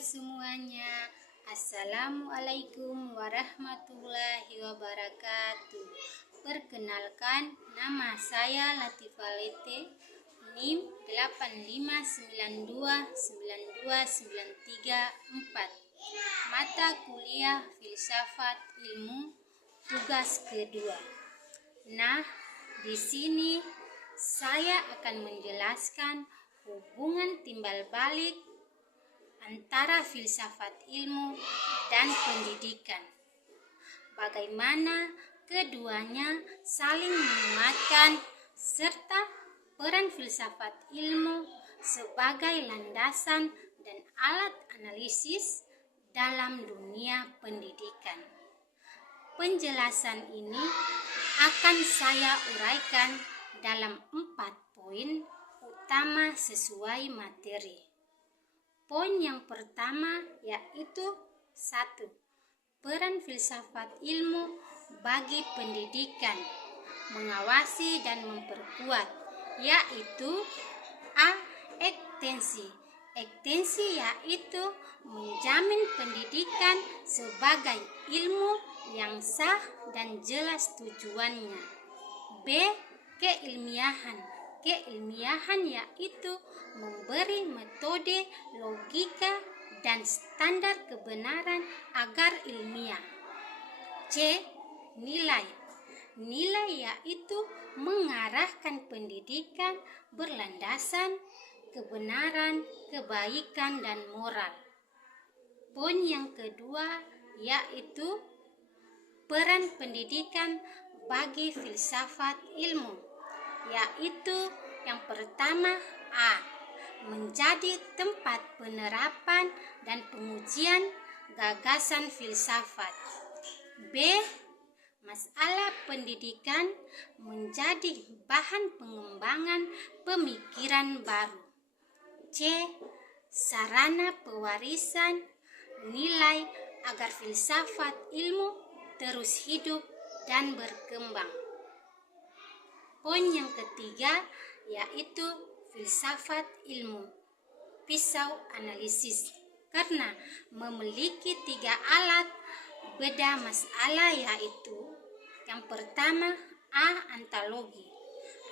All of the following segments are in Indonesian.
semuanya, Assalamualaikum warahmatullahi wabarakatuh. Perkenalkan, nama saya Latifah Lete, NIM 859292934, mata kuliah Filsafat Ilmu, tugas kedua. Nah, di sini saya akan menjelaskan hubungan timbal balik antara filsafat ilmu dan pendidikan. Bagaimana keduanya saling menguatkan serta peran filsafat ilmu sebagai landasan dan alat analisis dalam dunia pendidikan. Penjelasan ini akan saya uraikan dalam 4 poin utama sesuai materi. Poin yang pertama yaitu 1. Peran filsafat ilmu bagi pendidikan, mengawasi dan memperkuat, yaitu A. Ekstensi. Ekstensi yaitu menjamin pendidikan sebagai ilmu yang sah dan jelas tujuannya. B. Keilmiahan. Keilmiahan yaitu memberi metode, logika, dan standar kebenaran agar ilmiah. C. Nilai. Nilai yaitu mengarahkan pendidikan berlandasan kebenaran, kebaikan, dan moral. Poin yang kedua yaitu peran pendidikan bagi filsafat ilmu, yaitu yang pertama A. Menjadi tempat penerapan dan pengujian gagasan filsafat. B. Masalah pendidikan menjadi bahan pengembangan pemikiran baru. C. Sarana pewarisan nilai agar filsafat ilmu terus hidup dan berkembang. Poin yang ketiga yaitu filsafat ilmu, pisau analisis, karena memiliki 3 alat beda masalah, yaitu yang pertama A. Antologi.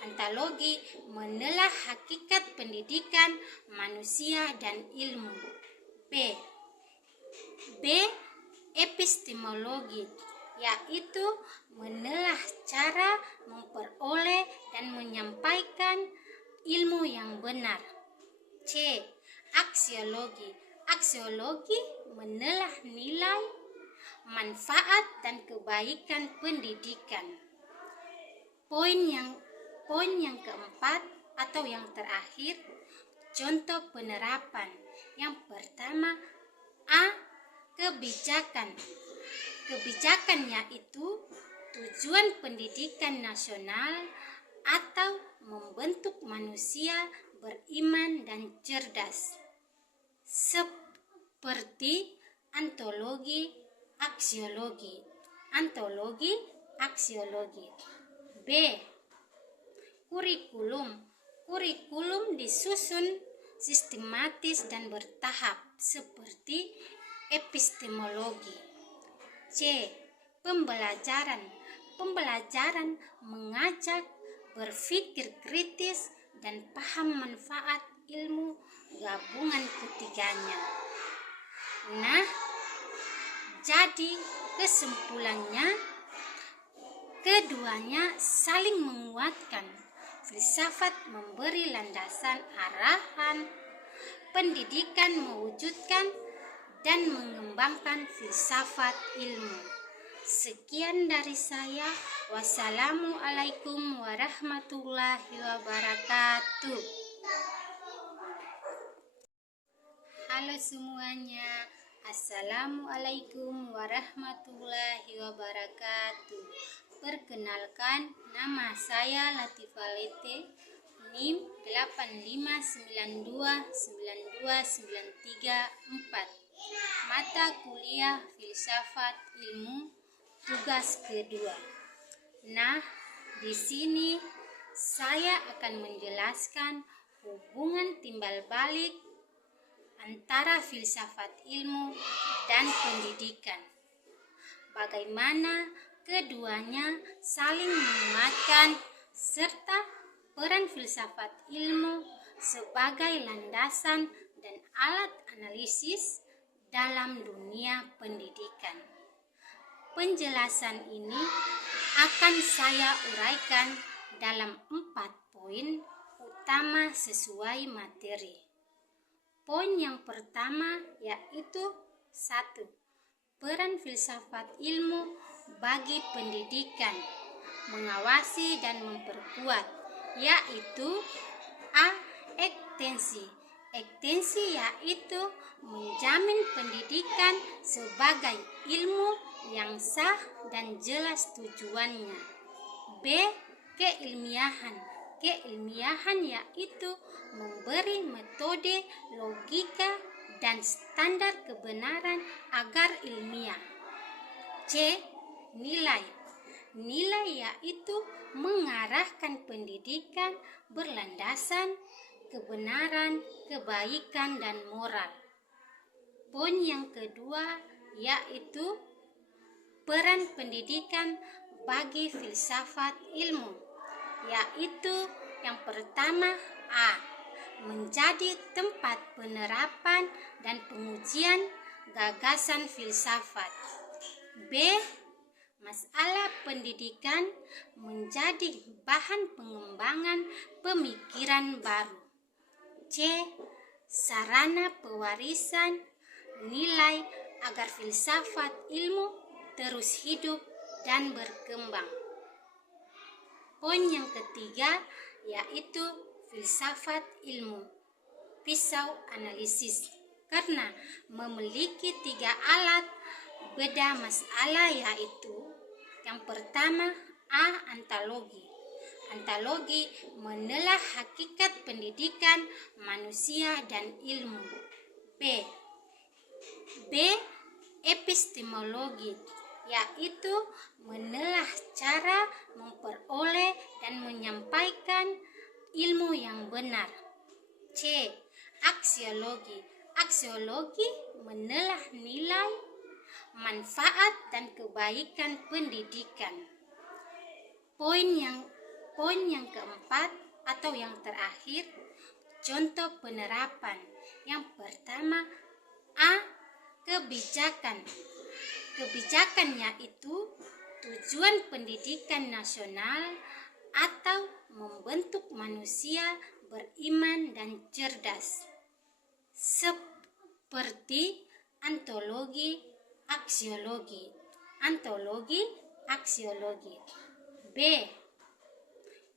Antologi menelah hakikat pendidikan manusia dan ilmu. B. Epistemologi, yaitu menelah cara memperoleh dan menyampaikan ilmu yang benar. C. Aksiologi. Aksiologi menelah nilai, manfaat, dan kebaikan pendidikan. Poin yang keempat atau yang terakhir, contoh penerapan. Yang pertama A. Kebijakan. Kebijakan yaitu tujuan pendidikan nasional atau membentuk manusia beriman dan cerdas, seperti antologi aksiologi. Antologi aksiologi. B. Kurikulum. Kurikulum disusun sistematis dan bertahap seperti epistemologi. C. Pembelajaran. Pembelajaran mengajak berpikir kritis dan paham manfaat ilmu gabungan ketiganya. Nah, jadi kesimpulannya keduanya saling menguatkan. Filsafat memberi landasan arahan, pendidikan mewujudkan dan mengembangkan filsafat ilmu. Sekian dari saya. Wassalamualaikum warahmatullahi wabarakatuh. Halo semuanya, Assalamualaikum warahmatullahi wabarakatuh. Perkenalkan, nama saya Latifah Lete, NIM 859292934, mata kuliah Filsafat Ilmu, tugas kedua. Nah, di sini saya akan menjelaskan hubungan timbal balik antara filsafat ilmu dan pendidikan. Bagaimana keduanya saling menguatkan serta peran filsafat ilmu sebagai landasan dan alat analisis dalam dunia pendidikan. Penjelasan ini akan saya uraikan dalam 4 poin utama sesuai materi. Poin yang pertama yaitu 1. Peran filsafat ilmu bagi pendidikan, mengawasi dan memperkuat, yaitu A. Ekstensi. Ekstensi yaitu menjamin pendidikan sebagai ilmu yang sah dan jelas tujuannya. B. Keilmiahan. Keilmiahan yaitu memberi metode, logika, dan standar kebenaran agar ilmiah. C. Nilai. Nilai yaitu mengarahkan pendidikan berlandasan kebenaran, kebaikan, dan moral. Poin yang kedua yaitu peran pendidikan bagi filsafat ilmu, yaitu yang pertama A. Menjadi tempat penerapan dan pengujian gagasan filsafat. B. Masalah pendidikan menjadi bahan pengembangan pemikiran baru. C. Sarana pewarisan nilai agar filsafat ilmu terus hidup dan berkembang. Poin yang ketiga yaitu filsafat ilmu, pisau analisis, karena memiliki 3 alat beda masalah, yaitu yang pertama A. Antologi. Antologi menelah hakikat pendidikan manusia dan ilmu. B. Epistemologi, yaitu menelah cara memperoleh dan menyampaikan ilmu yang benar. C. Aksiologi. Aksiologi menelah nilai, manfaat, dan kebaikan pendidikan. Poin yang keempat atau yang terakhir, contoh penerapan. Yang pertama A. Kebijakan. Kebijakan yaitu tujuan pendidikan nasional atau membentuk manusia beriman dan cerdas, seperti antologi, aksiologi. Antologi, aksiologi. B.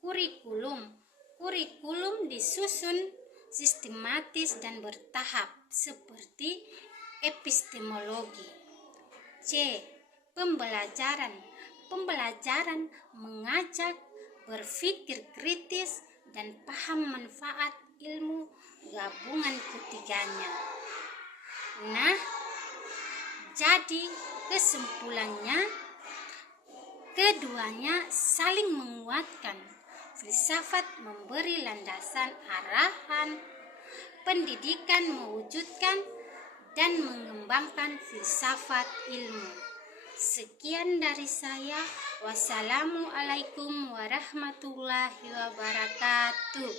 Kurikulum. Kurikulum disusun sistematis dan bertahap seperti epistemologi. C. Pembelajaran. Pembelajaran mengajak berpikir kritis dan paham manfaat ilmu gabungan ketiganya. Nah, jadi kesimpulannya keduanya saling menguatkan. Filsafat memberi landasan arahan, pendidikan mewujudkan dan mengembangkan filsafat ilmu. Sekian dari saya. Wassalamualaikum warahmatullahi wabarakatuh.